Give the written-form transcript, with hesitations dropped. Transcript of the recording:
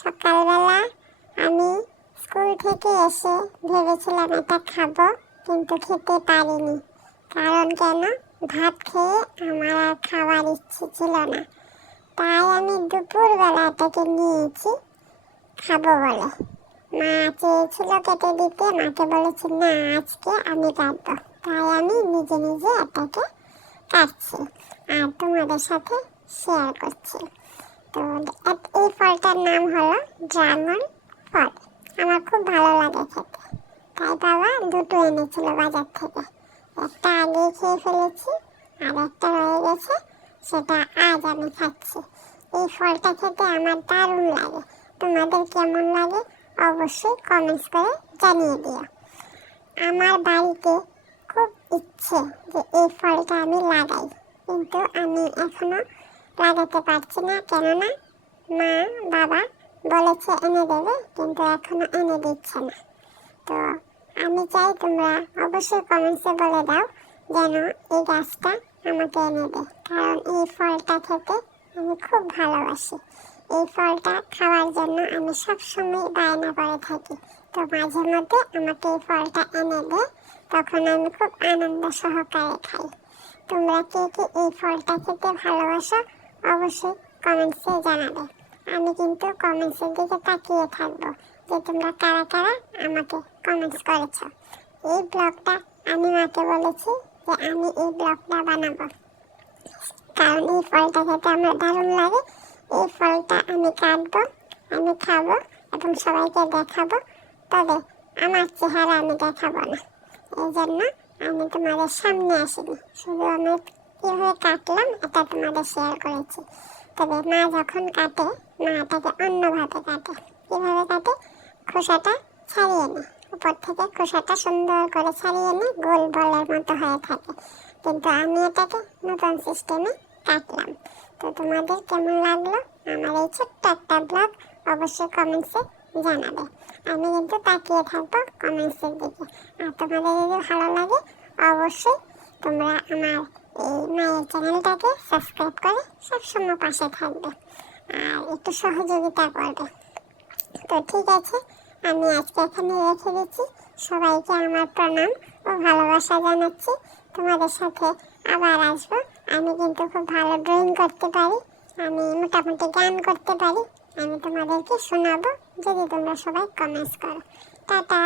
সকালবেলা আমি স্কুল থেকে এসে ভেবেছিলাম এটা খাবো, কিন্তু খেতে পারিনি। কারণ কেন? ভাত খেয়ে আমার আর খাওয়ার ইচ্ছে ছিল না। তাই আমি দুপুরবেলা এটাকে নিয়েছি খাবো বলে। মা চেয়েছিল কেটে দিতে, মাকে বলেছি না আজকে আমি কাটবো। তাই আমি নিজে নিজে এটাকে কাটছি আর তোমাদের সাথে শেয়ার করছি। তো এই ফলটার নাম হলো ড্রাগন ফল। আমার খুব ভালো লাগে খেতে, তাই বাবা দুটো এনেছিল বাজার থেকে। একটা আগে খেয়ে ফেলেছি আর একটা রয়ে গেছে, সেটা আজ আমি খাচ্ছি। এই ফলটা খেতে আমার দারুণ লাগে। তোমাদের কেমন লাগে অবশ্যই কমেন্টস করে জানিয়ে দিও। আমার বাড়িতে খুব ইচ্ছে যে এই ফলটা আমি লাগাই, কিন্তু আমি এখনো লাগাতে পারছি না। কেননা মা বাবা বলেছে এনে দেবে, কিন্তু এখনো এনে দিচ্ছে না। তো আমি চাই তোমরা অবশ্যই কমেন্টসে বলে দাও যেন এই গাছটা আমাকে এনে দেয়, কারণ এই ফলটা খেতে আমি খুব ভালোবাসি। এই ফলটা খাওয়ার জন্য আমি সবসময় বায়না করে থাকি। তো মাঝে মধ্যে আমাকে এই ফলটা এনে দেয়, তখন আমি খুব আনন্দ সহকারে খাই। তোমরা কে কে এই ফলটা খেতে ভালোবাসো অবশ্যই কমেন্টসে জানাবে। আমি কিন্তু কমেন্টসের দিকে তাকিয়ে থাকবো যে তোমরা কারা কারা আমাকে কমেন্টস করেছো। এই ব্লগটা আমি মাকে বলেছি যে আমি এই ব্লগটা বানাবো, কারণ এই ফলটা খেতে আমার দারুণ লাগে। এই ফলটা আমি কাটবো, আমি খাবো এবং সবাইকে দেখাবো। তবে আমার চেহারা আমি দেখাবো না, এই জন্য আমি তোমাদের সামনে আসিনি। শুধু আমি কীভাবে কাটলাম এটা তোমাদের শেয়ার করেছি। তবে মা যখন কাটে, মা এটাকে অন্যভাবে কাটে। কীভাবে কাটে? খোসাটা ছাড়িয়ে নেয়, উপর থেকে খোসাটা সুন্দর করে ছাড়িয়ে নিয়ে গোল বলের মতো হয়ে থাকে, কিন্তু আমি এটাকে নতুন সিস্টেমে কাটলাম। তো তোমাদের কেমন লাগলো আমার এই ছোট্ট একটা ব্লগ অবশ্যই কমেন্টসে জানাবে। আমি কিন্তু তাকিয়ে থাকবো কমেন্টসের দিকে। আর তোমাদের যদি ভালো লাগে অবশ্যই তোমরা আমার এই মায়ের চ্যানেলটাকে সাবস্ক্রাইব করে সবসময় পাশে থাকবে আর একটু সহযোগিতা করবে। তো ঠিক আছে, আমি আজকে এখানে রেখে দিচ্ছি। সবাইকে আমার প্রণাম ও ভালোবাসা জানাচ্ছি। তোমাদের সাথে আবার আসবো। আমি কিন্তু খুব ভালো ড্রয়িং করতে পারি, আমি মোটামুটি গান করতে পারি। আমি তোমাদেরকে শোনাবো যদি তোমরা সবাই কমেন্টস করো। টাটা।